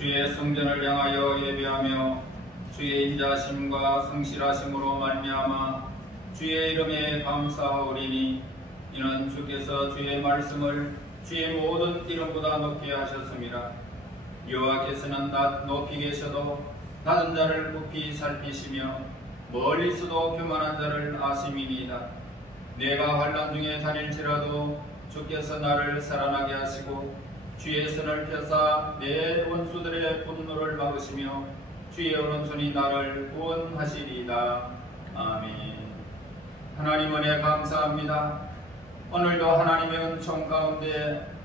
주의 성전을 향하여 예배하며 주의 인자심과 성실하심으로 말미암아 주의 이름에 감사하오리니 이는 주께서 주의 말씀을 주의 모든 이름보다 높게 하셨습니다. 여호와께서는 높이 계셔도 낮은 자를 높이 살피시며 멀리서도 교만한 자를 아심이니이다. 내가 환난 중에 다닐지라도 주께서 나를 살아나게 하시고 주의 손을 펴사 내 원수들의 분노를 막으시며 주의 오른손이 나를 구원하시리이다. 아멘. 하나님 은혜 감사합니다. 오늘도 하나님의 은총 가운데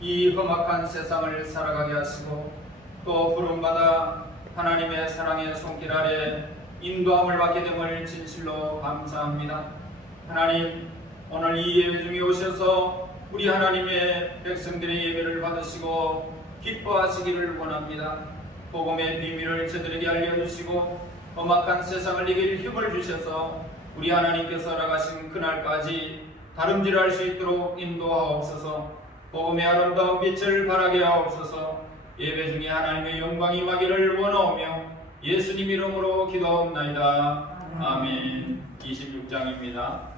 이 험악한 세상을 살아가게 하시고 또 부름받아 하나님의 사랑의 손길 아래 인도함을 받게 됨을 진실로 감사합니다. 하나님, 오늘 이 예배 중에 오셔서 우리 하나님의 백성들의 예배를 받으시고 기뻐하시기를 원합니다. 복음의 비밀을 저들에게 알려주시고 험악한 세상을 이길 힘을 주셔서 우리 하나님께서 나가신 그날까지 다름질할 수 있도록 인도하옵소서. 복음의 아름다운 빛을 발하게 하옵소서. 예배 중에 하나님의 영광이 임하기를 원하오며 예수님 이름으로 기도하옵나이다. 아멘. 26장입니다.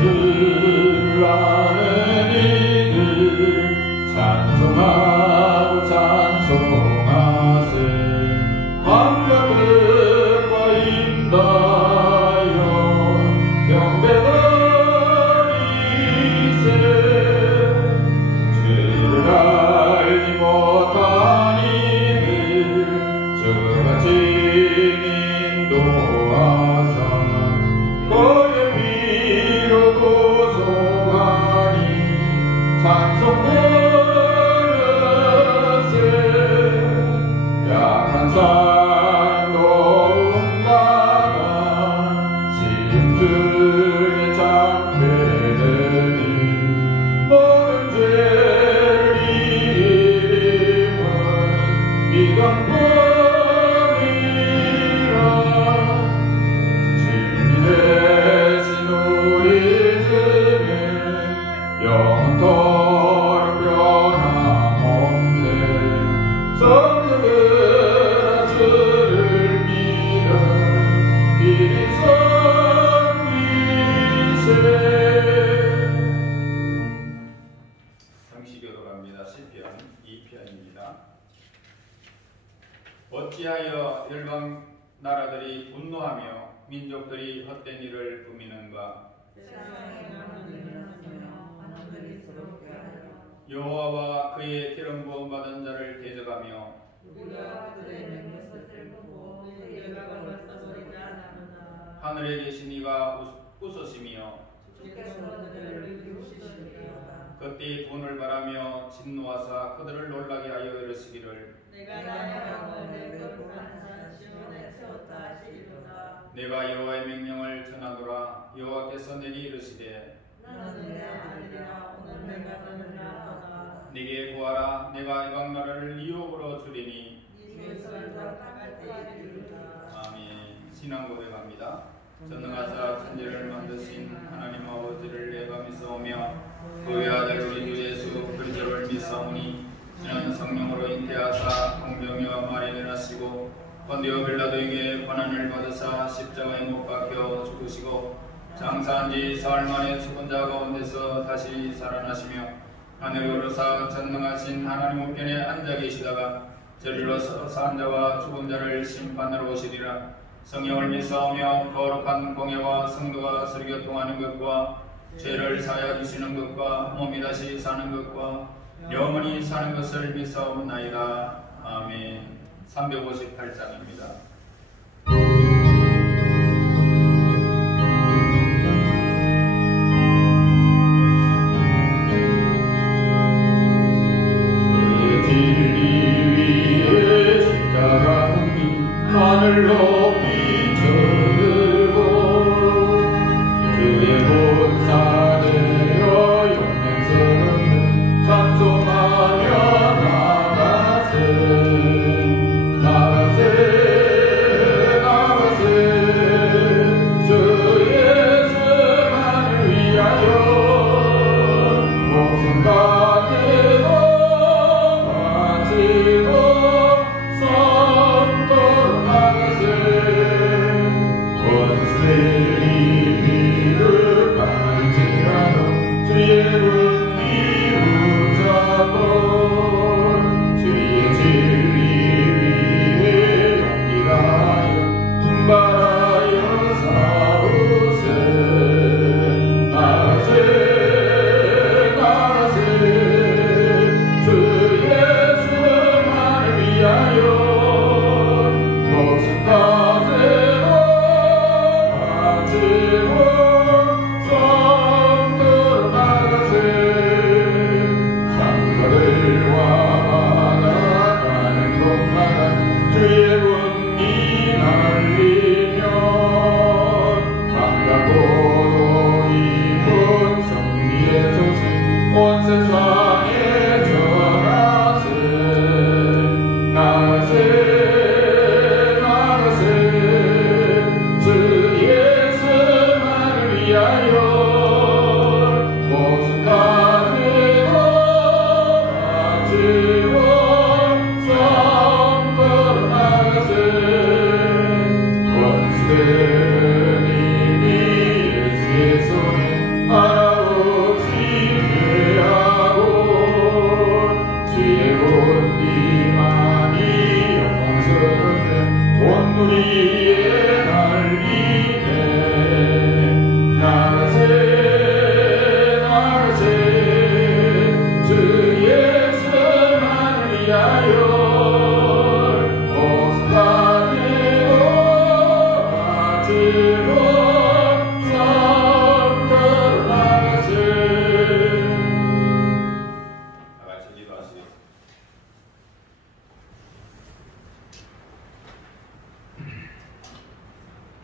줄 아는 이들 찬송하고 찬송하세. 왕가들과 인다여 경배드리세. 주를 알지 못한 이들 저같이 인도하사 거의 고소하니 찬송하세. 약한 삶도 응가가 심중에 잠배되니 모든 죄를 이기림은 미감범이라. 주님 대신 우리 영원토록 변함없네. 성령들아 주를 믿어 길이 섬기세. 성시교로 갑니다. 시편 2편입니다. 어찌하여 열방 나라들이 분노하며 민족들이 헛된 일을 꾸미는가. 여호와와 그의 기름 부음 받은 자를 대적하며 하늘에 계신 이가 웃으시며 그때 분을 바라며 진노하사 그들을 놀라게 하여 이르시기를 내가 여호와의 명령을 전하노라. 여호와께서 내게 이르시되 네게 구하라. 내가 이방 나라를 유혹으로 주리니. 아멘. 신앙 고백합니다. 전능하사 천지를 만드신 하나님 아버지를 내가 믿사오며 그의 아들 우리 주 예수 그리스도를 믿사오니 이는 성령으로 잉태하사 공정녀 마리아에 나시고 본디오 빌라도에게 고난을 받으사 십자가에 못 박혀 죽으시고 장사한 지 사흘 만에 죽은 자 가운데서 다시 살아나시며 하늘에 오르사 전능하신 하나님 우편에 앉아 계시다가 저리로서 산 자와 죽은 자를 심판하러 오시리라. 성령을 믿사오며 거룩한 공예와 성도가 설교통하는 것과 죄를 사하여 주시는 것과 몸이 다시 사는 것과 영원히 사는 것을 믿사옵나이다. 아멘. 358장입니다. 하늘 높이 쳐들고 주의 본사되어 영광스럽게 찬송하며 나가세 나가세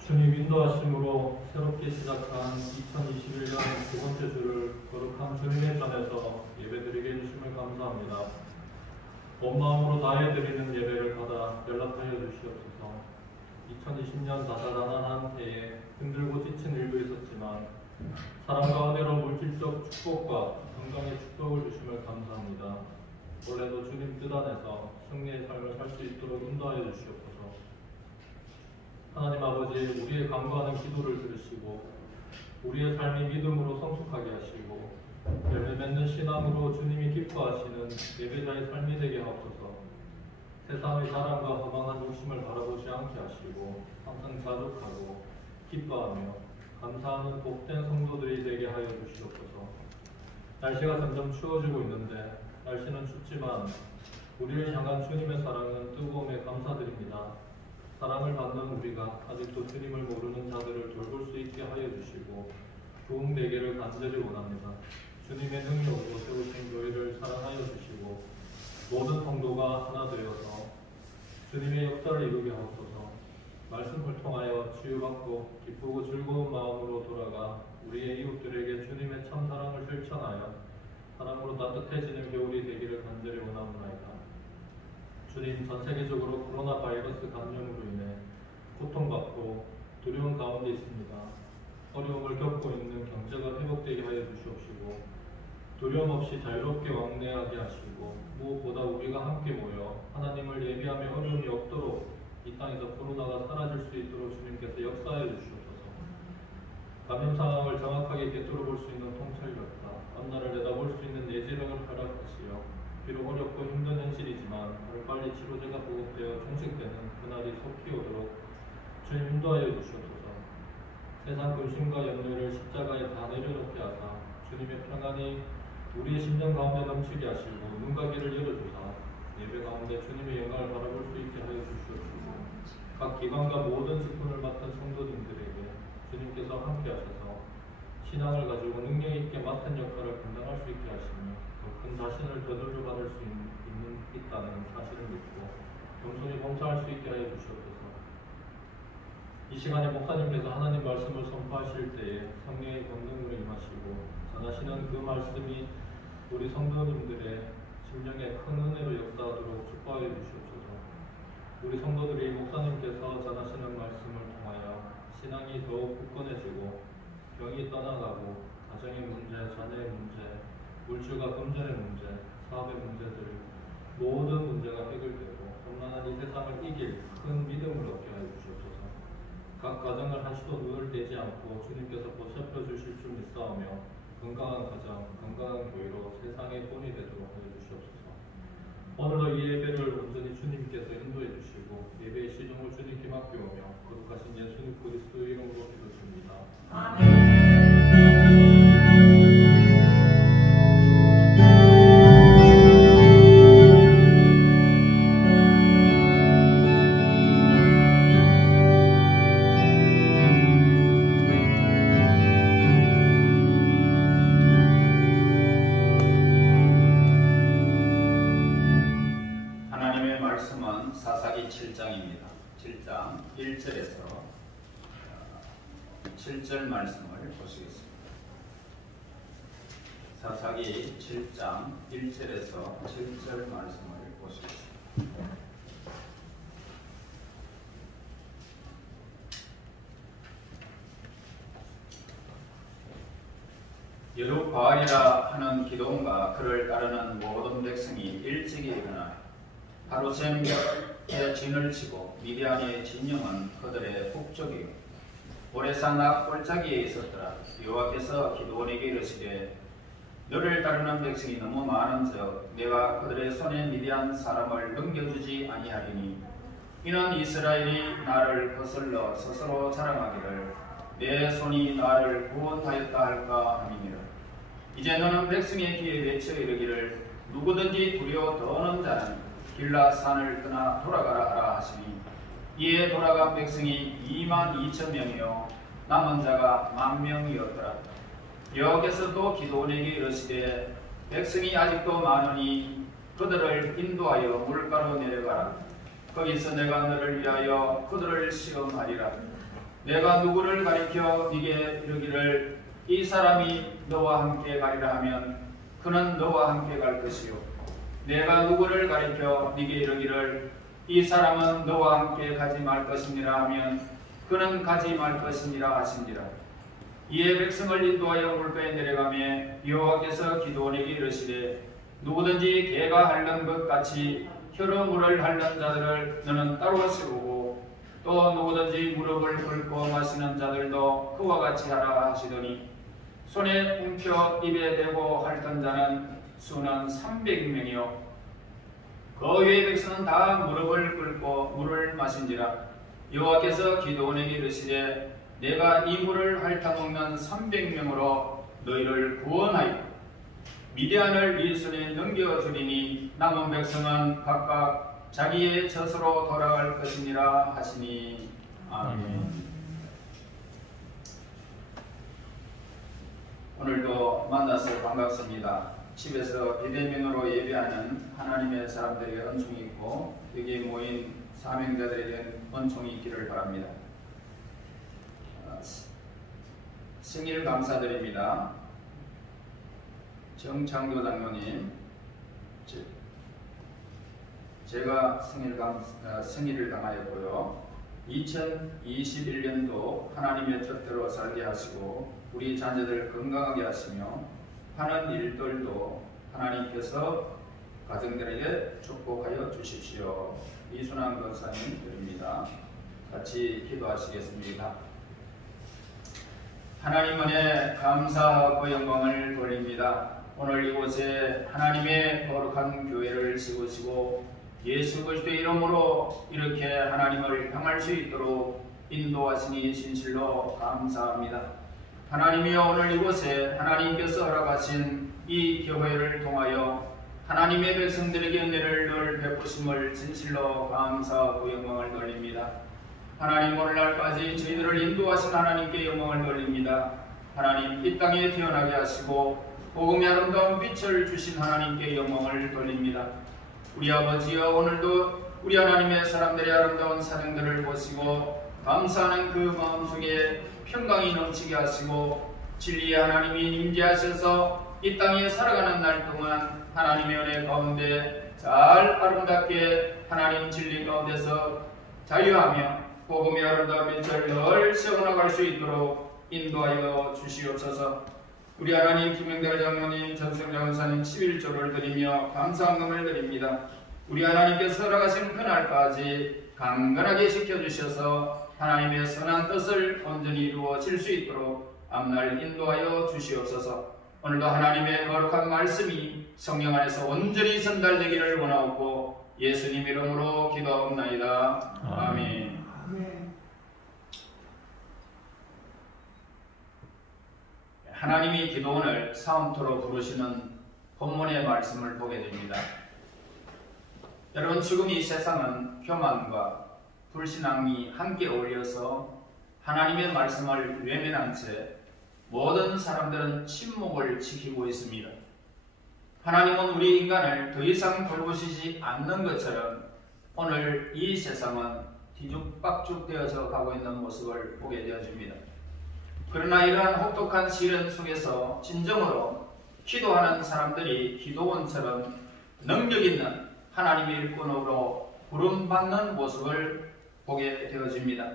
주님 인도하심으로 새롭게 시작한 2021년 두 번째 주를 거룩한 주님의 전에서 예배드리게 해주심을 감사합니다. 온 마음으로 다해드리는 예배를 받아 연락하여 주시옵소서. 2020년 다사다난한 해에 힘들고 지친 일도 있었지만 사랑과 은혜로 물질적 축복과 건강의 축복을 주심을 감사합니다. 올해도 주님 뜻 안에서 승리의 삶을 살 수 있도록 인도하여 주시옵소서. 하나님 아버지, 우리의 간구하는 기도를 들으시고 우리의 삶이 믿음으로 성숙하게 하시고 열매 맺는 신앙으로 주님이 기뻐하시는 예배자의 삶이 되게 하옵소서. 세상의 사랑과 허망한 욕심을 바라보지 않게 하시고 항상 자족하고 기뻐하며 감사하는 복된 성도들이 되게 하여 주시옵소서. 날씨가 점점 추워지고 있는데 날씨는 춥지만 우리를 향한 주님의 사랑은 뜨거움에 감사드립니다. 사랑을 받는 우리가 아직도 주님을 모르는 자들을 돌볼 수 있게 하여 주시고 도움되기를 간절히 원합니다. 주님의 능력으로 세우신 교회를 사랑하여 주시고 모든 성도가 하나 되어서 주님의 역사를 이루게 하옵소서. 말씀을 통하여 치유받고 기쁘고 즐거운 마음으로 돌아가 우리의 이웃들에게 주님의 참 사랑을 실천하여 사랑으로 따뜻해지는 겨울이 되기를 간절히 원하옵나이다. 주님, 전 세계적으로 코로나 바이러스 감염으로 인해 고통받고 두려움 가운데 있습니다. 어려움을 겪고 있는 경제가 회복되게 하여 주시옵시고 두려움 없이 자유롭게 왕래하게 하시고 무엇보다 우리가 함께 모여 하나님을 예배하며 어려움이 없도록 이 땅에서 코로나가 사라질 수 있도록 주님께서 역사해 주시옵소서. 감염 상황을 정확하게 되돌아볼 수 있는 통찰력과 앞날을 내다볼 수 있는 내지력을 허락하시어 비록 어렵고 힘든 현실이지만 빨리 치료제가 보급되어 종식되는 그날이 속히 오도록 주님 인도하여 주시옵소서. 세상 근심과 염려를 십자가에 다 내려놓게 하사 주님의 평안이 우리의 심령 가운데 넘치게 하시고 눈과 귀를 열어주사 예배 가운데 주님의 영광을 바라볼 수 있게 하여 주시옵소서. 각 기관과 모든 직분을 맡은 성도님들에게 주님께서 함께 하셔서 신앙을 가지고 능력 있게 맡은 역할을 감당할 수 있게 하시며 큰 자신을 되돌려 받을 수 있다는 사실을 믿고 겸손히 봉사할 수 있게 하여 주시옵소서. 이 시간에 목사님께서 하나님 말씀을 선포하실 때에 성령의 권능으로 임하시고 전하시는 그 말씀이 우리 성도님들의 심령에 큰 은혜로 역사하도록 축복하여 주시옵소서. 우리 성도들이 목사님께서 전하시는 말씀을 통하여 신앙이 더욱 굳건해지고 병이 떠나가고 가정의 문제, 자녀의 문제, 물질과 금전의 문제, 사업의 문제들 모든 문제가 해결되고 험난한 이 세상을 이길 큰 믿음을 얻게 하여 주시옵소서. 각 가정을 한시도 누설되지 않고 주님께서 보살펴 주실 줄 믿사오며 건강한 가정, 건강한 교회로 세상의 본이 되도록 하여 주시옵소서. 오늘도 이 예배를 온전히 주님께서 인도해 주시고 예배의 시종을 주님께 맡겨오며 거룩하신 예수님 그리스도의 이름으로 기도드립니다. 아멘. 사사기 7장입니다. 7장 1절에서 7절 말씀을 보시겠습니다. 사사기 7장 1절에서 7절 말씀을 보시겠습니다. 여룻바알이라 하는 기도원과 그를 따르는 모든 백성이 일찍이 일어나 하루샘에 진을 치고 미디안의 진영은 그들의 북쪽이요 오레산 앞 골짜기에 있었더라. 여호와께서 기드온에게 이르시되 너를 따르는 백성이 너무 많은즉 내가 그들의 손에 미디안 사람을 넘겨주지 아니하리니 이는 이스라엘이 나를 거슬러 스스로 자랑하기를 내 손이 나를 구원하였다 할까 함이니라. 이제 너는 백성의 귀에 외쳐 이르기를 누구든지 두려워 떠오는 자는 길라 산을 떠나 돌아가라 하라 하시니 이에 돌아간 백성이 22,000명이요 남은 자가 10,000명이었더라. 여호와께서 또 기드온에게 이르시되 백성이 아직도 많으니 그들을 인도하여 물가로 내려가라. 거기서 내가 너를 위하여 그들을 시험하리라. 내가 누구를 가리켜 네게 이르기를 이 사람이 너와 함께 가리라 하면 그는 너와 함께 갈 것이요 내가 누구를 가리켜 네게 이르기를 이 사람은 너와 함께 가지 말 것이니라 하면 그는 가지 말 것이니라 하시니라. 이에 백성을 인도하여 물가에 내려가매 여호와께서 기드온에게 이르시되 누구든지 개가 핥는 것 같이 혀로 물을 핥는 자들을 너는 따로 세우고 또 누구든지 무릎을 꿇고 마시는 자들도 그와 같이 하라 하시더니 손에 움켜 입에 대고 핥던 자는 수는 300명이요 그 외의 백성은 다 무릎을 꿇고 물을 마신지라. 여호와께서 기드온에게 이르시되 내가 이 물을 핥아먹는 300명으로 너희를 구원하여 미디안을 네 손에 넘겨주리니 남은 백성은 각각 자기의 젖으로 돌아갈 것이니라 하시니. 아멘. 오늘도 만나서 반갑습니다. 집에서 비대면으로 예배하는 하나님의 사람들에게 은총이 있고 여기에 모인 사명자들에게 은총이 있기를 바랍니다. 생일 감사드립니다. 정창도 장로님, 제가 생일을 당하였고요. 2021년도 하나님의 뜻대로 살게 하시고 우리 자녀들 건강하게 하시며 하는 일들도 하나님께서 가정들에게 축복하여 주십시오. 이순환 권사님 드립니다. 같이 기도하시겠습니다. 하나님 은혜 감사하고 영광을 돌립니다. 오늘 이곳에 하나님의 거룩한 교회를 세우시고 예수 그리스도의 이름으로 이렇게 하나님을 향할 수 있도록 인도하시니 진실로 감사합니다. 하나님이여 오늘 이곳에 하나님께서 허락하신 이 교회를 통하여 하나님의 백성들에게 은혜를 늘 베푸심을 진실로 감사하고 영광을 돌립니다. 하나님 오늘날까지 저희들을 인도하신 하나님께 영광을 돌립니다. 하나님 이 땅에 태어나게 하시고 복음의 아름다운 빛을 주신 하나님께 영광을 돌립니다. 우리 아버지여 오늘도 우리 하나님의 사람들의 아름다운 사정들을 보시고 감사하는 그 마음속에 평강이 넘치게 하시고 진리의 하나님이 임재하셔서 이 땅에 살아가는 날 동안 하나님의 은혜 가운데 잘 아름답게 하나님 진리 가운데서 자유하며 복음의 아름다운 빛을 늘 세워나갈 수 있도록 인도하여 주시옵소서. 우리 하나님 김영달 장로님, 전성장 의사님 11조를 드리며 감사함을 드립니다. 우리 하나님께서 허락하신 그날까지 강건하게 지켜주셔서 하나님의 선한 뜻을 온전히 이루어질 수 있도록 앞날 인도하여 주시옵소서. 오늘도 하나님의 거룩한 말씀이 성령 안에서 온전히 전달되기를 원하옵고 예수님 이름으로 기도하옵나이다. 아멘. 하나님이 기드온을 사움터로 부르시는 본문의 말씀을 보게 됩니다. 여러분 지금 이 세상은 교만과 불신앙이 함께 어울려서 하나님의 말씀을 외면한 채 모든 사람들은 침묵을 지키고 있습니다. 하나님은 우리 인간을 더 이상 돌보시지 않는 것처럼 오늘 이 세상은 뒤죽박죽 되어서 가고 있는 모습을 보게 되어집니다. 그러나 이러한 혹독한 시련 속에서 진정으로 기도하는 사람들이 기드온처럼 능력 있는 하나님의 일꾼으로 부름받는 모습을 보게 되어집니다.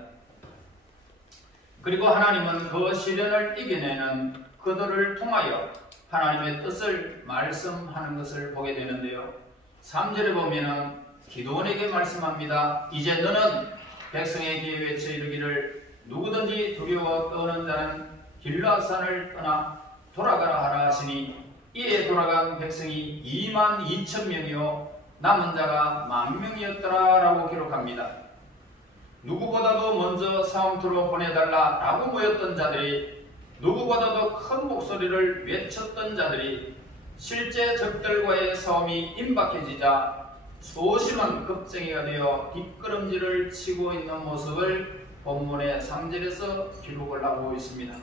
그리고 하나님은 그 시련을 이겨내는 그들을 통하여 하나님의 뜻을 말씀하는 것을 보게 되는데요. 3절에 보면은 기드온에게 말씀합니다. 이제 너는 백성에게 외쳐 이르기를 누구든지 두려워 떠는 자는 길라산을 떠나 돌아가라 하라 하시니 이에 돌아간 백성이 22,000명이요 남은 자가 10,000명이었더라 라고 기록합니다. 누구보다도 먼저 사움터로 보내달라 라고 모였던 자들이 누구보다도 큰 목소리를 외쳤던 자들이 실제 적들과의 싸움이 임박해지자 소심한 겁쟁이가 되어 뒷걸음질을 치고 있는 모습을 본문의 3절에서 기록을 하고 있습니다.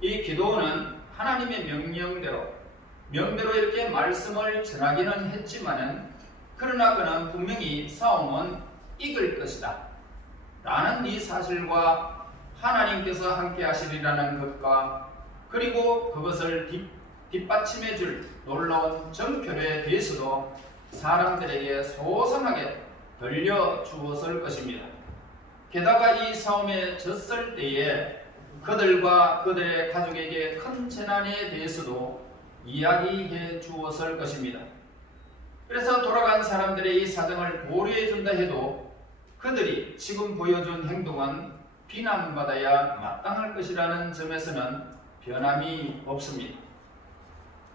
이 기도는 하나님의 명대로 이렇게 말씀을 전하기는 했지만은 그러나 그는 분명히 싸움은 이길 것이다 라는 이 사실과 하나님께서 함께 하시리라는 것과 그리고 그것을 뒷받침해 줄 놀라운 정표에 대해서도 사람들에게 소상하게 들려주었을 것입니다. 게다가 이 싸움에 졌을 때에 그들과 그들의 가족에게 큰 재난에 대해서도 이야기해 주었을 것입니다. 그래서 돌아간 사람들의 이 사정을 고려해 준다 해도 그들이 지금 보여준 행동은 비난받아야 마땅할 것이라는 점에서는 변함이 없습니다.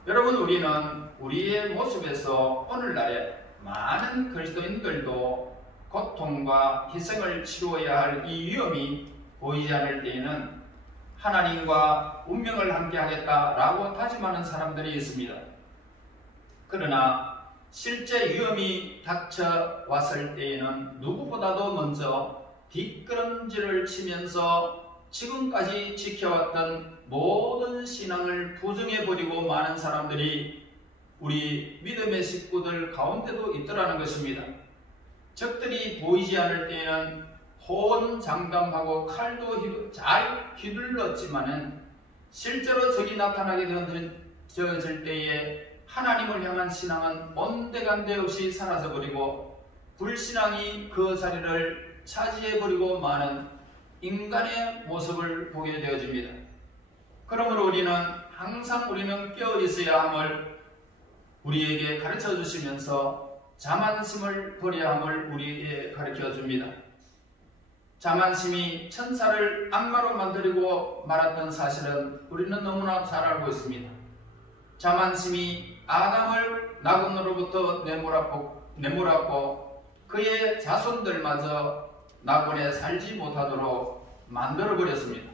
여러분, 우리는 우리의 모습에서 오늘날에 많은 그리스도인들도 고통과 희생을 치루어야 할 이 위험이 보이지 않을 때에는 하나님과 운명을 함께 하겠다라고 다짐하는 사람들이 있습니다. 그러나 실제 위험이 닥쳐왔을 때에는 누구보다도 먼저 뒷걸음질을 치면서 지금까지 지켜왔던 모든 신앙을 부정해버리고 많은 사람들이 우리 믿음의 식구들 가운데도 있더라는 것입니다. 적들이 보이지 않을 때에는 호언장담하고 칼도 잘 휘둘렀지만은 실제로 적이 나타나게 되어질 때에 하나님을 향한 신앙은 온데간데 없이 사라져버리고 불신앙이 그 자리를 차지해버리고 마는 인간의 모습을 보게 되어집니다. 그러므로 우리는 항상 깨어 있어야 함을 우리에게 가르쳐 주시면서 자만심을 버려야 함을 우리에게 가르쳐 줍니다. 자만심이 천사를 악마로 만들고 말았던 사실은 우리는 너무나 잘 알고 있습니다. 자만심이 아담을 낙원으로부터 내몰았고 그의 자손들마저 낙원에 살지 못하도록 만들어버렸습니다.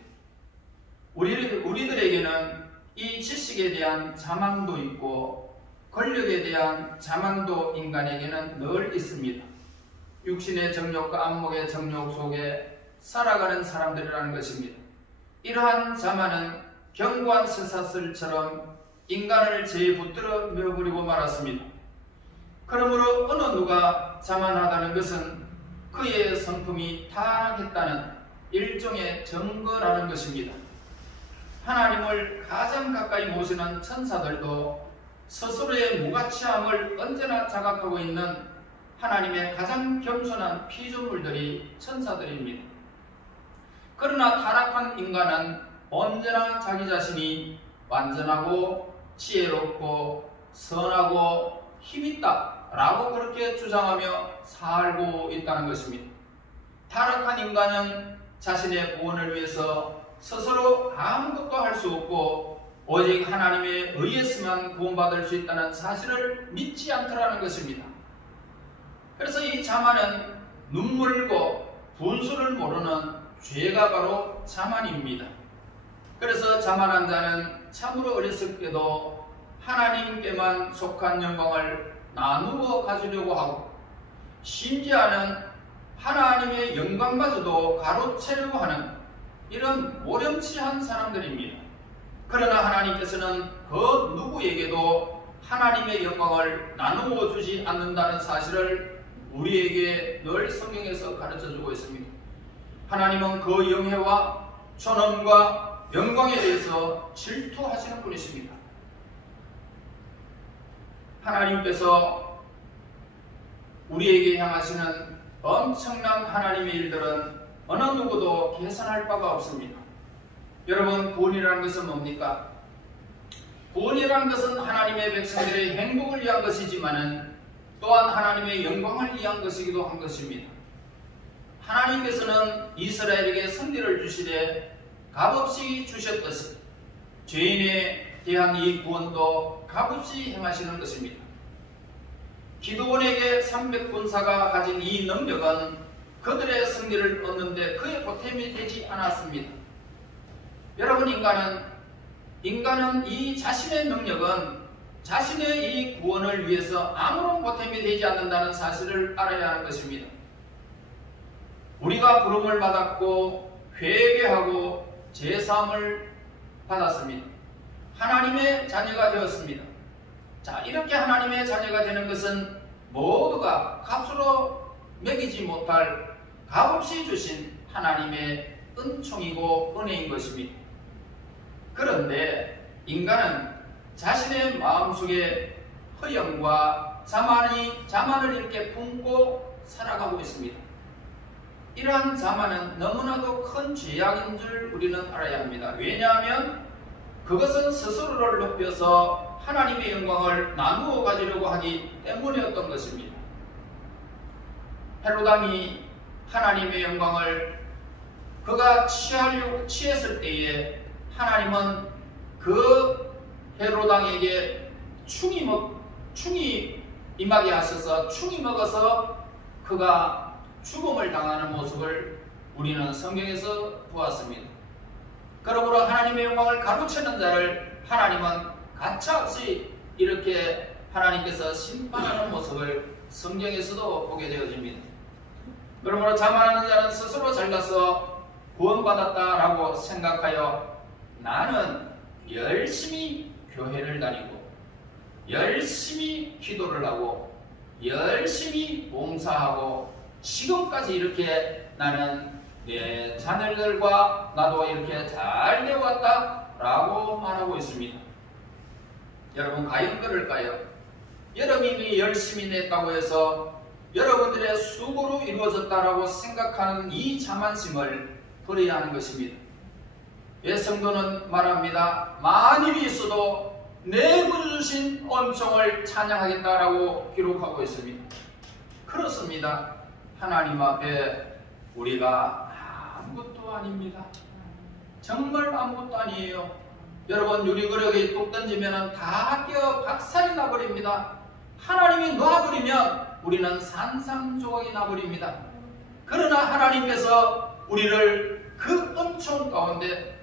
우리들에게는 이 지식에 대한 자만도 있고 권력에 대한 자만도 인간에게는 늘 있습니다. 육신의 정욕과 안목의 정욕 속에 살아가는 사람들이라는 것입니다. 이러한 자만은 견고한 쇠사슬처럼 인간을 제에 붙들어 메어버리고 말았습니다. 그러므로 어느 누가 자만하다는 것은 그의 성품이 타락했다는 일종의 증거라는 것입니다. 하나님을 가장 가까이 모시는 천사들도 스스로의 무가치함을 언제나 자각하고 있는 하나님의 가장 겸손한 피조물들이 천사들입니다. 그러나 타락한 인간은 언제나 자기 자신이 완전하고 지혜롭고 선하고 힘있다 라고 그렇게 주장하며 살고 있다는 것입니다. 타락한 인간은 자신의 구원을 위해서 스스로 아무것도 할 수 없고 오직 하나님에 의해서만 구원받을 수 있다는 사실을 믿지 않더라는 것입니다. 그래서 이 자만은 눈물고 분수를 모르는 죄가 바로 자만입니다. 그래서 자만한 자는 참으로 어리석게도 하나님께만 속한 영광을 나누어 가지려고 하고 심지어는 하나님의 영광마저도 가로채려고 하는 이런 모렴치한 사람들입니다. 그러나 하나님께서는 그 누구에게도 하나님의 영광을 나누어 주지 않는다는 사실을 우리에게 늘 성경에서 가르쳐주고 있습니다. 하나님은 그 영예와 존엄과 영광에 대해서 질투하시는 분이십니다. 하나님께서 우리에게 향하시는 엄청난 하나님의 일들은 어느 누구도 계산할 바가 없습니다. 여러분, 구원이라는 것은 뭡니까? 구원이라는 것은 하나님의 백성들의 행복을 위한 것이지만은 또한 하나님의 영광을 위한 것이기도 한 것입니다. 하나님께서는 이스라엘에게 승리를 주시되 값없이 주셨듯이 죄인에 대한 이 구원도 값없이 행하시는 것입니다. 기드온에게 300군사가 가진 이 능력은 그들의 승리를 얻는데 그의 보탬이 되지 않았습니다. 여러분, 인간은 이 자신의 능력은 자신의 이 구원을 위해서 아무런 보탬이 되지 않는다는 사실을 알아야 하는 것입니다. 우리가 부름을 받았고 회개하고 제사함을 받았습니다. 하나님의 자녀가 되었습니다. 자, 이렇게 하나님의 자녀가 되는 것은 모두가 값으로 매기지 못할 값없이 주신 하나님의 은총이고 은혜인 것입니다. 그런데 인간은 자신의 마음속에 허영과 자만을 이렇게 품고 살아가고 있습니다. 이러한 자만은 너무나도 큰 죄악인 줄 우리는 알아야 합니다. 왜냐하면 그것은 스스로를 높여서 하나님의 영광을 나누어 가지려고 하기 때문이었던 것입니다. 헤로당이 하나님의 영광을 그가 취했을 때에 하나님은 그 헤로당에게 충이 임하게 하셔서 충이 먹어서 그가 죽음을 당하는 모습을 우리는 성경에서 보았습니다. 그러므로 하나님의 영광을 가로채는 자를 하나님은 가차없이 이렇게 하나님께서 심판하는 모습을 성경에서도 보게 되어집니다. 그러므로 자만하는 자는 스스로 잘나서 구원받았다라고 생각하여 나는 열심히 교회를 다니고 열심히 기도를 하고 열심히 봉사하고 지금까지 이렇게 나는 내 자녀들과 나도 이렇게 잘 되어왔다 라고 말하고 있습니다. 여러분, 과연 그럴까요? 여러분이 열심히 냈다고 해서 여러분들의 수고로 이루어졌다라고 생각하는 이 자만심을 버려야 하는 것입니다. 예, 성도는 말합니다. 만일이 있어도 내 구주 주신恩총을 찬양하겠다라고 기록하고 있습니다. 그렇습니다. 하나님 앞에 우리가 아무것도 아닙니다. 정말 아무것도 아니에요. 여러분, 유리그릇에 뚝 던지면 다 깨어 박살이 나버립니다. 하나님이 놔버리면 우리는 산산조각이 나버립니다. 그러나 하나님께서 우리를 그 은총 가운데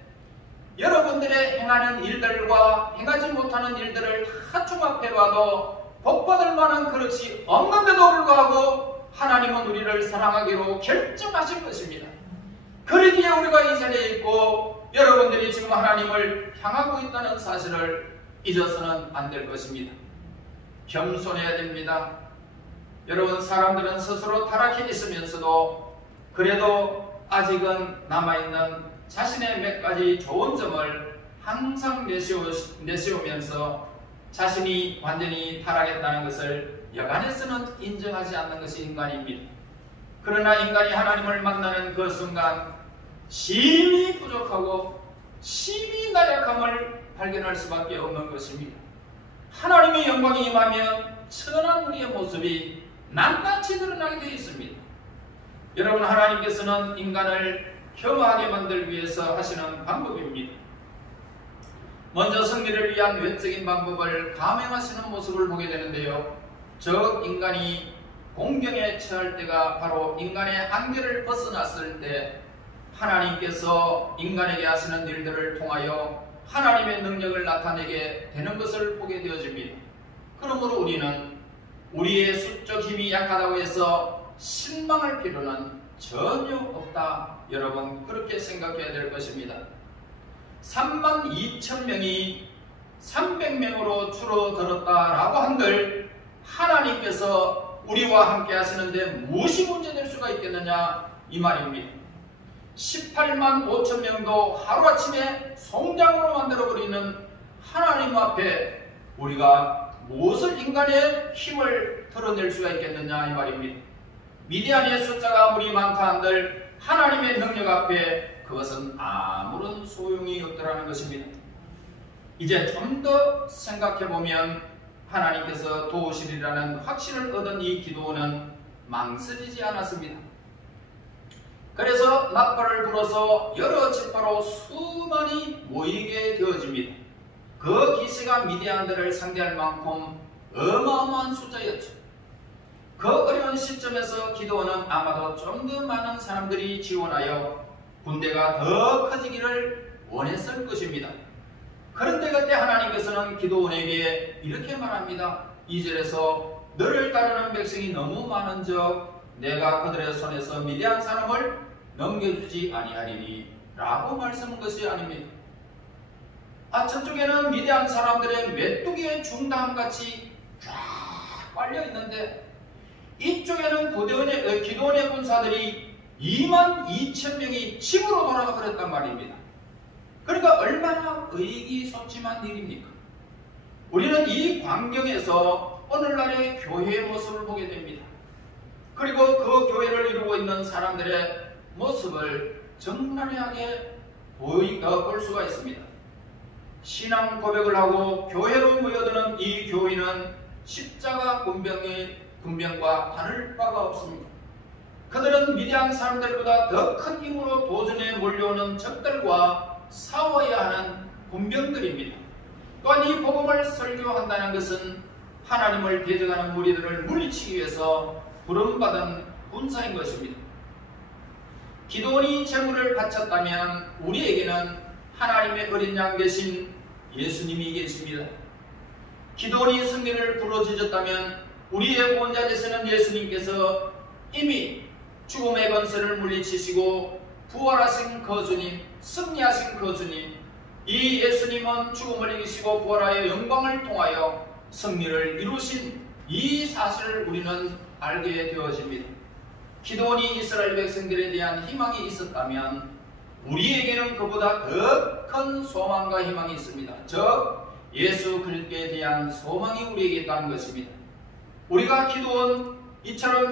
여러분들의 행하는 일들과 행하지 못하는 일들을 다 종합해봐도 복받을 만한 그릇이 없는데도 불구하고 하나님은 우리를 사랑하기로 결정하실 것입니다. 그러기에 우리가 이 자리에 있고 여러분들이 지금 하나님을 향하고 있다는 사실을 잊어서는 안 될 것입니다. 겸손해야 됩니다. 여러분, 사람들은 스스로 타락해 있으면서도 그래도 아직은 남아있는 자신의 몇 가지 좋은 점을 항상 내세우면서 자신이 완전히 타락했다는 것을 여간해서는 인정하지 않는 것이 인간입니다. 그러나 인간이 하나님을 만나는 그 순간 심히 부족하고 심히 나약함을 발견할 수밖에 없는 것입니다. 하나님의 영광이 임하면 천한 우리의 모습이 낱낱이 드러나게 되어 있습니다. 여러분, 하나님께서는 인간을 겸허하게 만들기 위해서 하시는 방법입니다. 먼저 승리를 위한 외적인 방법을 감행하시는 모습을 보게 되는데요. 저 인간이 공경에 처할 때가 바로 인간의 한계를 벗어났을 때 하나님께서 인간에게 하시는 일들을 통하여 하나님의 능력을 나타내게 되는 것을 보게 되어집니다. 그러므로 우리는 우리의 수적 힘이 약하다고 해서 실망할 필요는 전혀 없다. 여러분, 그렇게 생각해야 될 것입니다. 32,000명이 300명으로 줄어들었다라고 한들 하나님께서 우리와 함께 하시는데 무엇이 문제될 수가 있겠느냐, 이 말입니다. 18만 5천 명도 하루아침에 성장으로 만들어버리는 하나님 앞에 우리가 무엇을 인간의 힘을 드러낼 수가 있겠느냐, 이 말입니다. 미디안의 숫자가 아무리 많다 한들 하나님의 능력 앞에 그것은 아무런 소용이 없더라는 것입니다. 이제 좀 더 생각해보면 하나님께서 도우시리라는 확신을 얻은 이 기도는 망설이지 않았습니다. 그래서 나팔을 불어서 여러 지파로 수많이 모이게 되어집니다. 그 기세가 미디안들을 상대할 만큼 어마어마한 숫자였죠. 그 어려운 시점에서 기도원은 아마도 좀 더 많은 사람들이 지원하여 군대가 더 커지기를 원했을 것입니다. 그런데 그때 하나님께서는 기도원에게 이렇게 말합니다. 2절에서 너를 따르는 백성이 너무 많은즉 내가 그들의 손에서 미디안 사람을 넘겨주지 아니하리니 라고 말씀한 것이 아닙니다. 저쪽에는 미디안 사람들의 메뚜기의 중담같이 쫙 빨려 있는데 이쪽에는 기도원의 군사들이 22,000명이 집으로 돌아가 버렸단 말입니다. 그러니까 얼마나 의기소침한 일입니까? 우리는 이 광경에서 오늘날의 교회의 모습을 보게 됩니다. 그리고 그 교회를 이루고 있는 사람들의 모습을 정나하게 볼 수가 있습니다. 신앙 고백을 하고 교회로 모여드는 이 교인은 십자가 군병과 다를 바가 없습니다. 그들은 미디안 사람들보다 더 큰 힘으로 도전에 몰려오는 적들과 싸워야 하는 군병들입니다. 또한 이 복음을 설교한다는 것은 하나님을 대적하는 무리들을 물리치기 위해서 부름받은 군사인 것입니다. 기도원이 제물을 바쳤다면 우리에게는 하나님의 어린 양 대신 예수님이 계십니다. 기도원이 성경을 부르짖었다면 우리의 구원자 되시는 예수님께서 이미 죽음의 권세를 물리치시고 부활하신 그 주님, 승리하신 그 주님, 이 예수님은 죽음을 이기시고 부활하여 영광을 통하여 승리를 이루신 이 사실을 우리는 알게 되어집니다. 기도원이 이스라엘 백성들에 대한 희망이 있었다면 우리에게는 그보다 더 큰 소망과 희망이 있습니다. 즉 예수 그리스도에 대한 소망이 우리에게 있다는 것입니다. 우리가 이처럼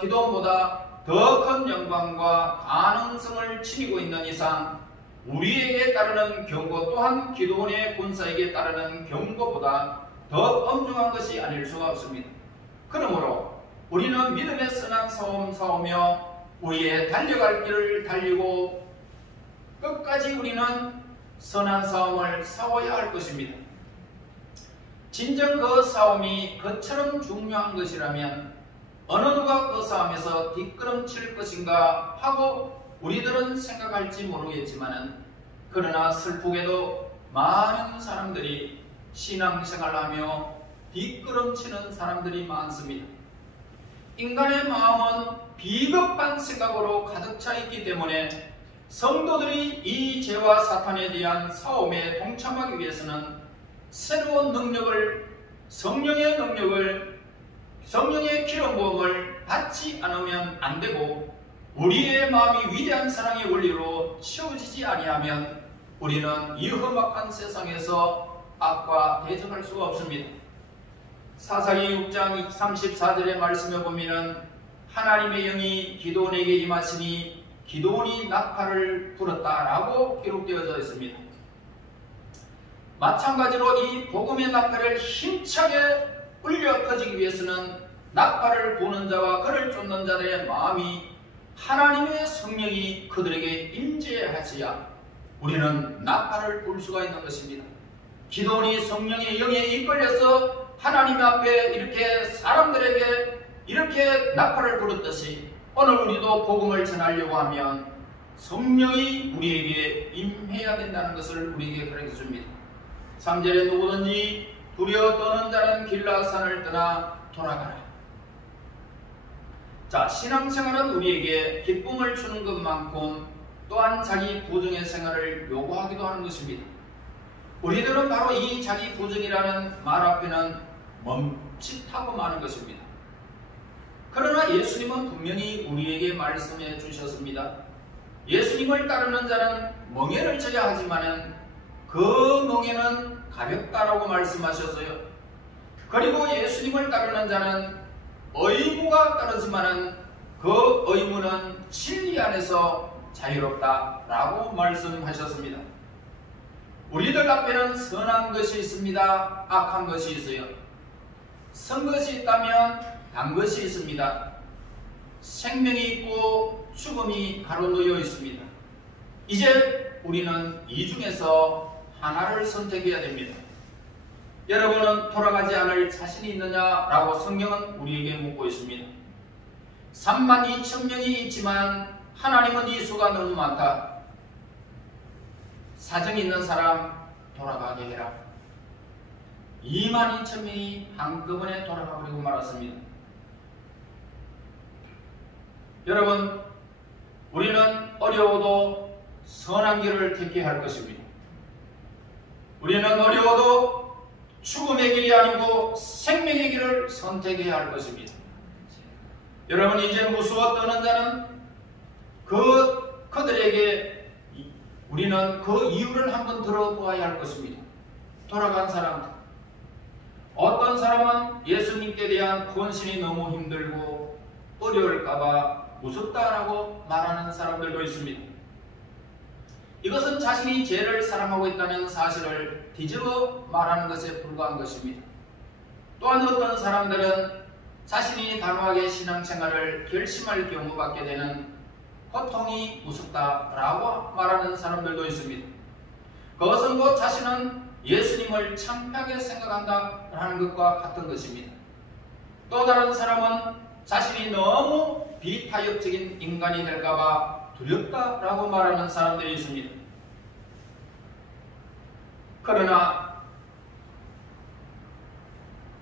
기도원보다 더 큰 영광과 가능성을 지니고 있는 이상 우리에게 따르는 경고 또한 기도원의 군사에게 따르는 경고보다 더 엄중한 것이 아닐 수가 없습니다. 그러므로 우리는 믿음의 선한 싸움 싸우며 우리의 달려갈 길을 달리고 끝까지 우리는 선한 싸움을 싸워야 할 것입니다. 진정 그 싸움이 그처럼 중요한 것이라면 어느 누가 그 싸움에서 뒷걸음칠 것인가 하고 우리들은 생각할지 모르겠지만 그러나 슬프게도 많은 사람들이 신앙생활하며 뒷걸음치는 사람들이 많습니다. 인간의 마음은 비겁한 생각으로 가득 차 있기 때문에 성도들이 이 죄와 사탄에 대한 싸움에 동참하기 위해서는 새로운 능력을, 성령의 기름 부음을 받지 않으면 안 되고 우리의 마음이 위대한 사랑의 원리로 채워지지 아니하면 우리는 이 험악한 세상에서 악과 대적할 수가 없습니다. 사사기 6장 34절의 말씀에 보면 하나님의 영이 기도원에게 임하시니 기도원이 나팔을 불었다라고 기록되어져 있습니다. 마찬가지로 이 복음의 나팔을 힘차게 울려 퍼지기 위해서는 나팔을 부는 자와 그를 쫓는 자들의 마음이 하나님의 성령이 그들에게 임재하시야 우리는 나팔을 불 수가 있는 것입니다. 기도원이 성령의 영에 이끌려서 하나님 앞에 이렇게 사람들에게 이렇게 나팔을 불었듯이 오늘 우리도 복음을 전하려고 하면 성령이 우리에게 임해야 된다는 것을 우리에게 가르쳐 줍니다. 3절에 누구든지 두려워 떠는 자는 길라산을 떠나 돌아가라. 자, 신앙생활은 우리에게 기쁨을 주는 것만큼 또한 자기 부정의 생활을 요구하기도 하는 것입니다. 우리들은 바로 이 자기 부정이라는 말 앞에는 멈칫하고 마는 것입니다. 그러나 예수님은 분명히 우리에게 말씀해 주셨습니다. 예수님을 따르는 자는 멍에를 져야 하지만 그 멍에는 가볍다라고 말씀하셨어요. 그리고 예수님을 따르는 자는 의무가 따르지만 그 의무는 진리 안에서 자유롭다라고 말씀하셨습니다. 우리들 앞에는 선한 것이 있습니다. 악한 것이 있어요. 선 것이 있다면 단 것이 있습니다. 생명이 있고 죽음이 가로놓여 있습니다. 이제 우리는 이 중에서 하나를 선택해야 됩니다. 여러분은 돌아가지 않을 자신이 있느냐라고 성경은 우리에게 묻고 있습니다. 32,000명이 있지만 하나님은 이 수가 너무 많다. 사정이 있는 사람, 돌아가게 해라. 22,000명이 한꺼번에 돌아가버리고 말았습니다. 여러분, 우리는 어려워도 선한 길을 택해야 할 것입니다. 우리는 어려워도 죽음의 길이 아니고 생명의 길을 선택해야 할 것입니다. 여러분, 이제 무수어 떠는 자는 그들에게 우리는 그 이유를 한번 들어보아야 할 것입니다. 돌아간 사람들, 어떤 사람은 예수님께 대한 헌신이 너무 힘들고 어려울까봐 무섭다라고 말하는 사람들도 있습니다. 이것은 자신이 죄를 사랑하고 있다는 사실을 뒤집어 말하는 것에 불과한 것입니다. 또한 어떤 사람들은 자신이 단호하게 신앙생활을 결심할 경우 받게 되는 고통이 무섭다라고 말하는 사람들도 있습니다. 그것은 곧 자신은 예수님을 창피하게 생각한다라는 것과 같은 것입니다. 또 다른 사람은 자신이 너무 비타협적인 인간이 될까봐 두렵다라고 말하는 사람들이 있습니다. 그러나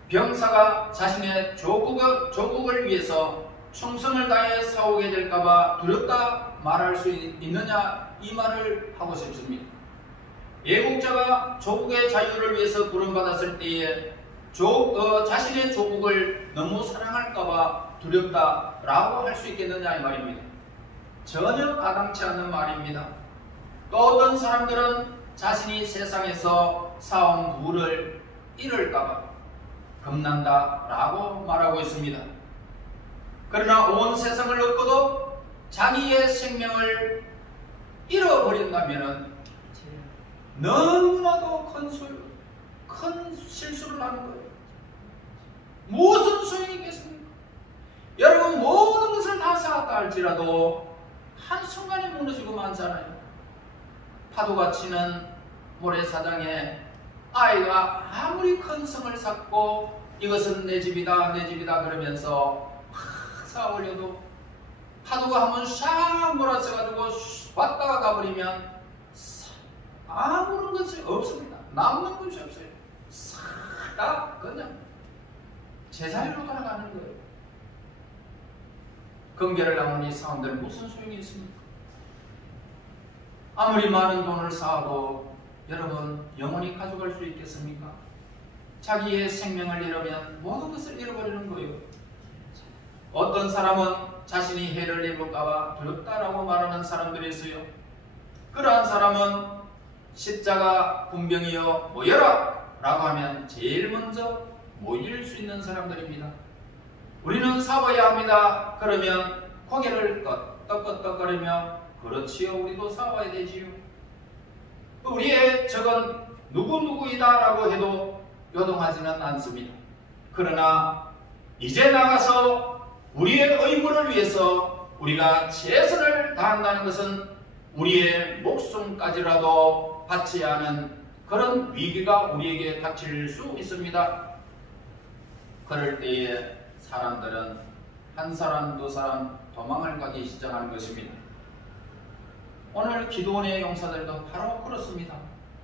병사가 자신의 조국을 위해서 충성을 다해 싸우게 될까봐 두렵다 말할 수 있느냐, 이 말을 하고 싶습니다. 애국자가 조국의 자유를 위해서 부름받았을 때에 자신의 조국을 너무 사랑할까봐 두렵다라고 할 수 있겠느냐 이 말입니다. 전혀 가당치 않는 말입니다. 또 어떤 사람들은 자신이 세상에서 쌓은 부를 잃을까봐 겁난다라고 말하고 있습니다. 그러나 온 세상을 얻고도 자기의 생명을 잃어버린다면 너무나도 큰 실수를 하는 거예요. 무슨 소용이 있겠습니까? 여러분, 모든 것을 다 쌓았다 할지라도 한순간에 무너지고 말잖아요. 파도가 치는 모래사장에 아이가 아무리 큰 성을 쌓고 이것은 내 집이다 내 집이다 그러면서 쌓아 올려도 파도가 한번 샥 몰아쳐가지고 왔다가 가버리면 아무런 것이 없습니다. 남는 것이 없어요. 싹 다 그냥 제자리로 돌아가는 거예요. 금괴를 남은 이 사람들은 무슨 소용이 있습니까? 아무리 많은 돈을 쌓아도 여러분 영원히 가져갈 수 있겠습니까? 자기의 생명을 잃으면 모든 것을 잃어버리는 거예요. 어떤 사람은 자신이 해를 입을까봐 두렵다라고 말하는 사람들이 있어요. 그러한 사람은 십자가 군병이여 모여라 라고 하면 제일 먼저 모일 수 있는 사람들입니다. 우리는 싸워야 합니다. 그러면 고개를 끄덕끄덕거리며 그렇지요, 우리도 싸워야 되지요. 우리의 적은 누구누구이다 라고 해도 요동하지는 않습니다. 그러나 이제 나가서 우리의 의무를 위해서 우리가 최선을 다한다는 것은 우리의 목숨까지라도 받지 않은 그런 위기가 우리에게 닥칠 수 있습니다. 그럴 때에 사람들은 한 사람 두 사람 도망을 가기 시작하는 것입니다. 오늘 기도원의 용사들도 바로 그렇습니다.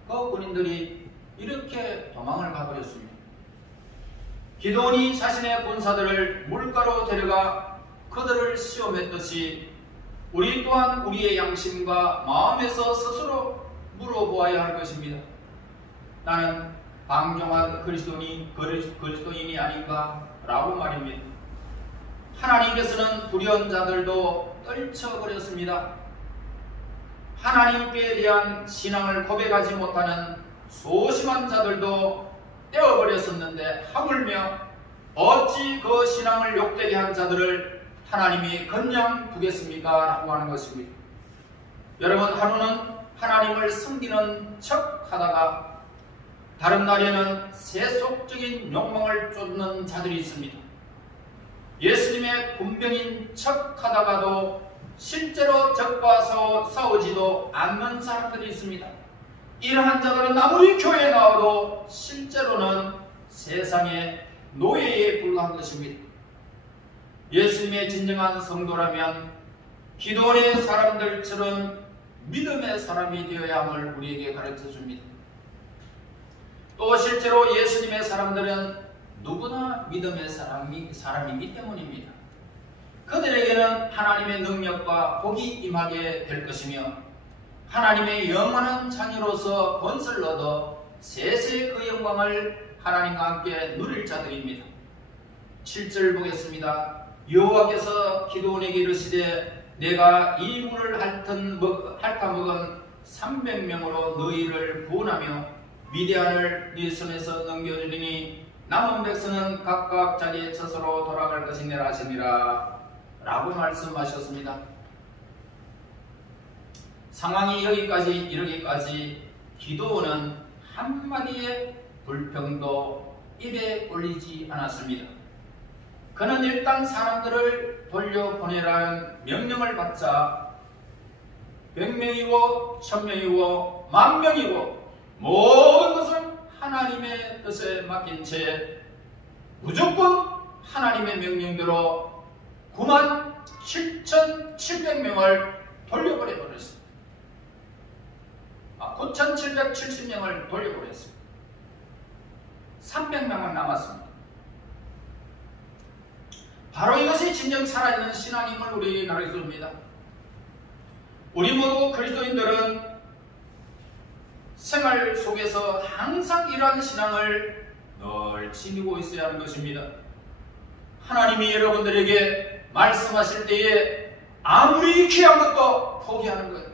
그 군인들이 이렇게 도망을 가버렸습니다. 기도원이 자신의 군사들을 물가로 데려가 그들을 시험했듯이 우리 또한 우리의 양심과 마음에서 스스로 물어보아야 할 것입니다. 나는 방종한 그리스도인이 아닌가 라고 말입니다. 하나님께서는 불의한 자들도 떨쳐버렸습니다. 하나님께 대한 신앙을 고백하지 못하는 소심한 자들도 떼어버렸었는데 하물며 어찌 그 신앙을 욕되게 한 자들을 하나님이 그냥 두겠습니까? 라고 하는 것입니다. 여러분, 하루는 하나님을 섬기는 척 하다가 다른 날에는 세속적인 욕망을 쫓는 자들이 있습니다. 예수님의 군병인 척 하다가도 실제로 적과 싸우지도 않는 사람들이 있습니다. 이러한 자들은 아무리 교회에 나와도 실제로는 세상의 노예에 불과한 것입니다. 예수님의 진정한 성도라면 기도원의 사람들처럼 믿음의 사람이 되어야 함을 우리에게 가르쳐 줍니다. 또 실제로 예수님의 사람들은 누구나 믿음의 사람이기 때문입니다. 그들에게는 하나님의 능력과 복이 임하게 될 것이며 하나님의 영원한 자녀로서 권세를 얻어 세세 그 영광을 하나님과 함께 누릴 자들입니다. 7절 보겠습니다. 여호와께서 기드온에게 이르시되 내가 이 물을 핥아 먹은 300명으로 너희를 구원하며 미디안을 네 손에서 넘겨주리니 남은 백성은 각각 자기의 처소로 돌아갈 것이니라 하시니라 라고 말씀하셨습니다. 상황이 여기까지 이르기까지 기드온은 한마디의 불평도 입에 올리지 않았습니다. 그는 일단 사람들을 돌려보내라는 명령을 받자 100명이고 1000명이고 10,000명이고 모든 것을 하나님의 뜻에 맡긴 채 무조건 하나님의 명령대로 97,700명을 돌려보내 버렸습니다. 9,770명을 돌려보냈습니다. 300명은 남았습니다. 바로 이것이 진정 살아있는 신앙임을 우리 가르쳐줍니다. 우리 모두 그리스도인들은 생활 속에서 항상 이러한 신앙을 늘 지니고 있어야 하는 것입니다. 하나님이 여러분들에게 말씀하실 때에 아무리 귀한 것도 포기하는 거예요.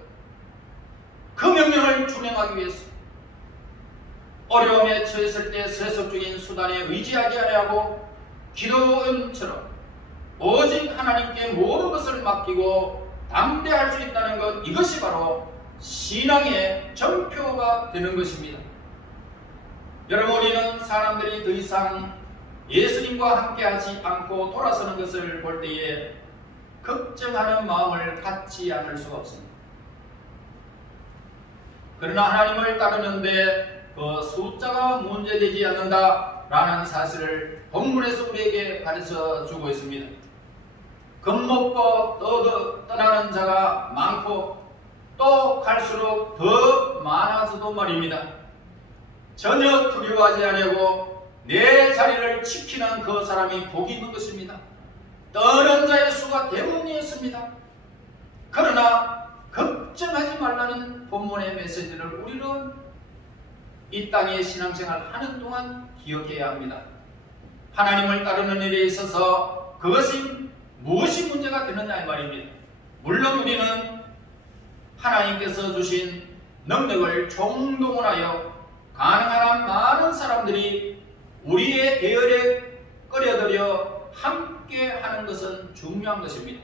그 명령을 준행하기 위해서 어려움에 처했을 때 세속적인 수단에 의지하지 아니하고 기도원처럼 오직 하나님께 모든 것을 맡기고 담대할 수 있다는 것, 이것이 바로 신앙의 전표가 되는 것입니다. 여러분, 우리는 사람들이 더 이상 예수님과 함께하지 않고 돌아서는 것을 볼 때에 걱정하는 마음을 갖지 않을 수가 없습니다. 그러나 하나님을 따르는데 그 숫자가 문제되지 않는다라는 사실을 본문에서 우리에게 가르쳐 주고 있습니다. 겁먹고 떠나는 자가 많고 또 갈수록 더 많아져도 말입니다. 전혀 두려워하지 아니하고 내 자리를 지키는 그 사람이 복이 있는 것입니다. 떠난 자의 수가 대부분이었습니다. 그러나 걱정하지 말라는 본문의 메시지를 우리는 이 땅의 신앙생활 하는 동안 기억해야 합니다. 하나님을 따르는 일에 있어서 그것이 무엇이 문제가 되느냐 이 말입니다. 물론 우리는 하나님께서 주신 능력을 총동원하여 가능한 한 많은 사람들이 우리의 대열에 끌어들여 함께 하는 것은 중요한 것입니다.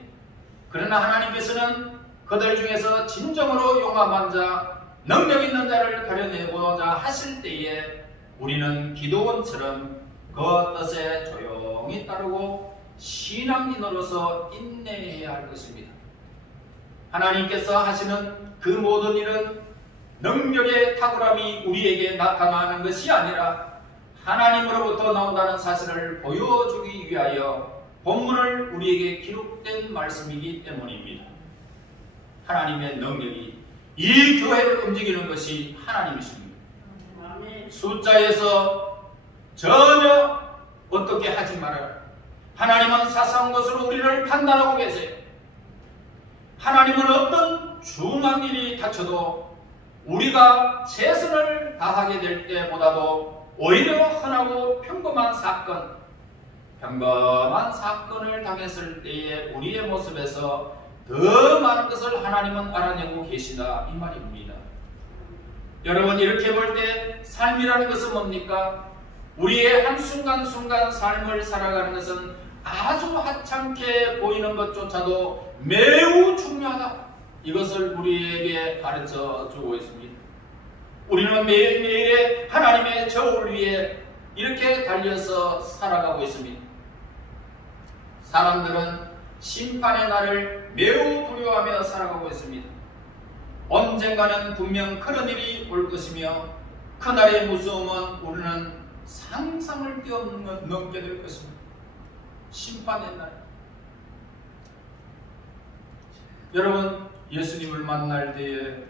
그러나 하나님께서는 그들 중에서 진정으로 용감한 자, 능력 있는 자를 가려내고자 하실 때에 우리는 기도원처럼 그 뜻에 조용히 따르고 신앙인으로서 인내해야 할 것입니다. 하나님께서 하시는 그 모든 일은 능력의 탁월함이 우리에게 나타나는 것이 아니라 하나님으로부터 나온다는 사실을 보여주기 위하여 본문을 우리에게 기록된 말씀이기 때문입니다. 하나님의 능력이 이 교회를 움직이는 것이 하나님이십니다. 숫자에서 전혀 어떻게 하지 말아라. 하나님은 사소한 것으로 우리를 판단하고 계세요. 하나님은 어떤 중한 일이 닥쳐도 우리가 최선을 다하게 될 때보다도 오히려 흔하고 평범한 사건을 당했을 때의 우리의 모습에서 더 많은 것을 하나님은 알아내고 계시다 이 말입니다. 여러분, 이렇게 볼 때 삶이라는 것은 뭡니까? 우리의 한순간순간 삶을 살아가는 것은 아주 하찮게 보이는 것조차도 매우 중요하다. 이것을 우리에게 가르쳐 주고 있습니다. 우리는 매일매일의 하나님의 저울 위에 이렇게 달려서 살아가고 있습니다. 사람들은 심판의 날을 매우 두려워하며 살아가고 있습니다. 언젠가는 분명 그런 일이 올 것이며 그날의 무서움은 우리는 상상을 뛰어넘게 될 것입니다. 심판의 날. 여러분, 예수님을 만날 때에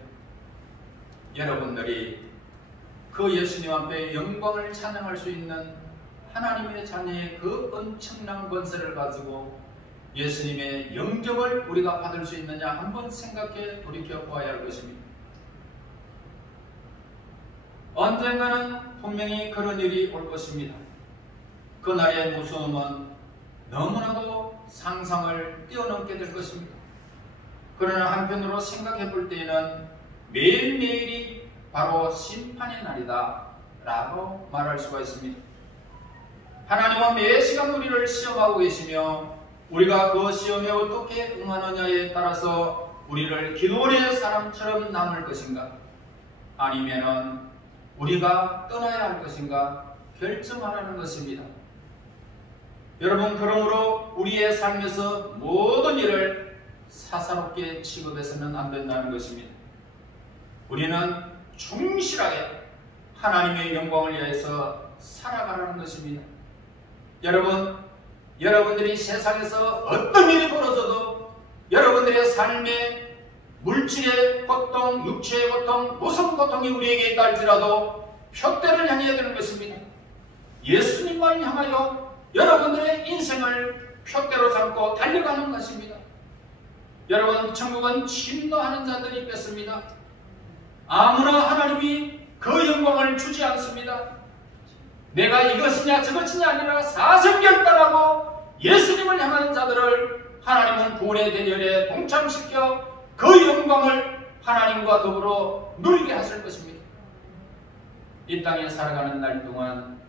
여러분들이 그 예수님 앞에 영광을 찬양할 수 있는 하나님의 자녀의 그 엄청난 권세를 가지고 예수님의 영접을 우리가 받을 수 있느냐 한번 생각해 돌이켜 보아야 할 것입니다. 언젠가는 분명히 그런 일이 올 것입니다. 그날의 무서움은 너무나도 상상을 뛰어넘게 될 것입니다. 그러나 한편으로 생각해 볼 때에는 매일매일이 바로 심판의 날이다 라고 말할 수가 있습니다. 하나님은 매 시간 우리를 시험하고 계시며 우리가 그 시험에 어떻게 응하느냐에 따라서 우리를 기도원의 사람처럼 남을 것인가 아니면은 우리가 떠나야 할 것인가 결정하라는 것입니다. 여러분, 그러므로 우리의 삶에서 모든 일을 사사롭게 취급해서는 안 된다는 것입니다. 우리는 충실하게 하나님의 영광을 위해서 살아가라는 것입니다. 여러분들이 세상에서 어떤 일이 벌어져도 여러분들의 삶에 물질의 고통, 육체의 고통, 무슨 고통이 우리에게 있다 할지라도 표대를 향해야 되는 것입니다. 예수님만 향하여 여러분들의 인생을 표대로 삼고 달려가는 것입니다. 여러분, 천국은 침노하는 자들이 있겠습니다. 아무나 하나님이 그 영광을 주지 않습니다. 내가 이것이냐 저것이냐 아니라 사성결단하고 예수님을 향하는 자들을 하나님은 구원의 대열에 동참시켜 그 영광을 하나님과 더불어 누리게 하실 것입니다. 이 땅에 살아가는 날 동안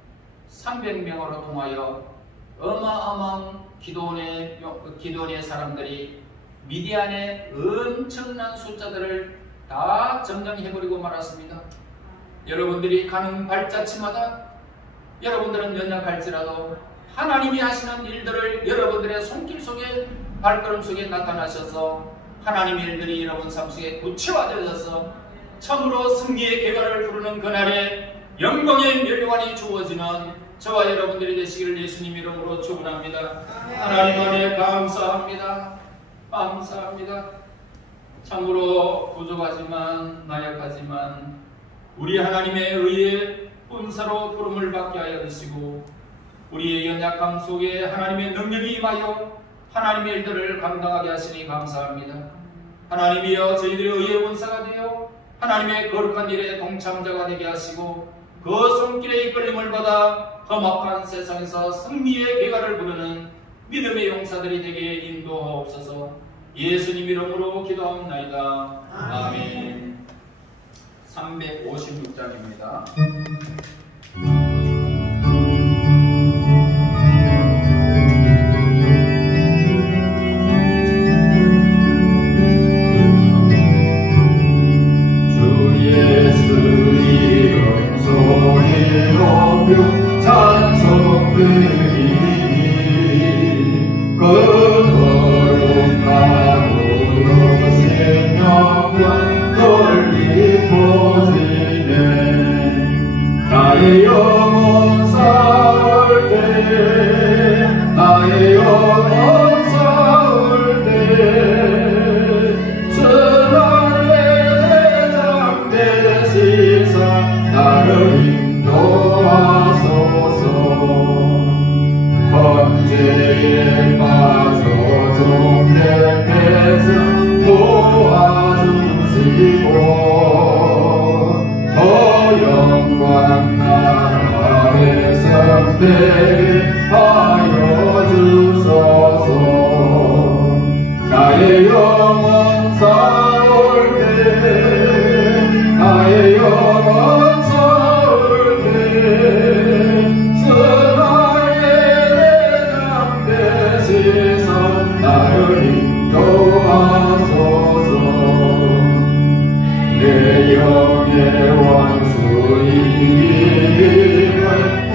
300명으로 통하여 어마어마한 기도원의 사람들이 미디안의 엄청난 숫자들을 다 점령해버리고 말았습니다. 여러분들이 가는 발자취마다 여러분들은 연약할지라도 하나님이 하시는 일들을 여러분들의 손길 속에 발걸음 속에 나타나셔서 하나님의 일들이 여러분 삶 속에 구체화되어서 참으로 승리의 계가를 부르는 그날에 영광의 멸관이 주어지는 저와 여러분들이 되시기를 예수님 이름으로 축원합니다. 하나님 안에 감사합니다. 감사합니다. 참으로 부족하지만 나약하지만 우리 하나님의 의에 본사로 부름을 받게 하여 주시고 우리의 연약함 속에 하나님의 능력이 임하여 하나님의 일들을 감당하게 하시니 감사합니다. 하나님이여 저희들의 의의 본사가 되어 하나님의 거룩한 일에 동참자가 되게 하시고 그 손길에 이끌림을 받아 험악한 세상에서 승리의 계가를 부르는 믿음의 용사들이 되게 인도하옵소서. 예수님 이름으로 기도하옵나이다. 아멘. 356장입니다. 찬송 드리니 그 거룩하고 높으신 영광 돌리고지네. 나의 영혼 싸울 때 나의 영혼 싸울 때 전하의 대장 되시사 나를 범죄에 빠져 종된 백성 도와주시고 더 영광 나라 백성 되게 하여 주소서. 나의 영혼 싸울 때 나의 영혼 싸울 때 나를 인도하소서. 내 영의 원수이기를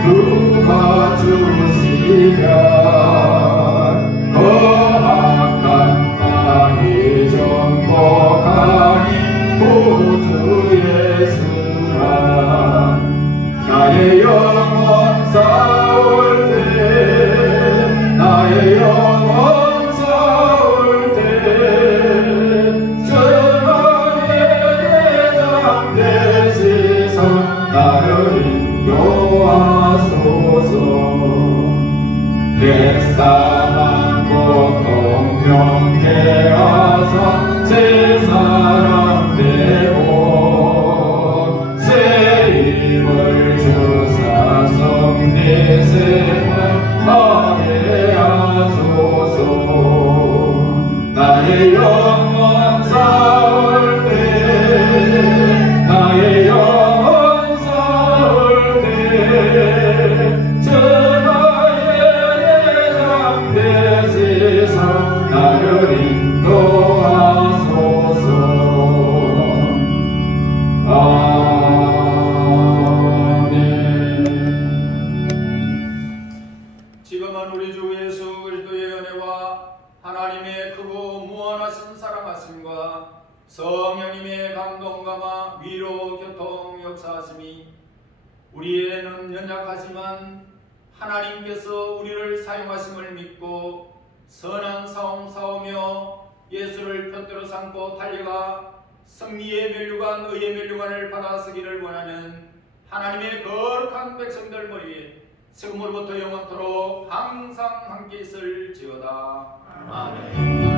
누가 주시랴. 거악한 땅이 정복하니 구주 예수라. 나의 영혼 싸울 때 나의 영혼 싸울 때 전하의 대장 되시사 나를 인도하소서. 백사만 고통 명케 하사 새 사람 되고 새 힘을 주사 성리 생활 하게 하소서. 나의 영혼 싸울 때 나의 영혼 싸울 때 전하의 예상대 세상 나를 인도하소서. 아멘. 지금은 우리 주 예수 그리스도의 은혜와 하나님의 크고 무한하신 사랑하심과 성령님의 감동감화 위로 교통 역사하심이 우리에는 연약하지만 하나님께서 우리를 사용하심을 믿고 선한 싸움 싸우며 예수를 편대로 삼고 달려가 승리의 멸류관 의의 멸류관을 받아쓰기를 원하는 하나님의 거룩한 백성들 머리에 지금으로부터 영원토록 항상 함께 있을지어다. 아멘.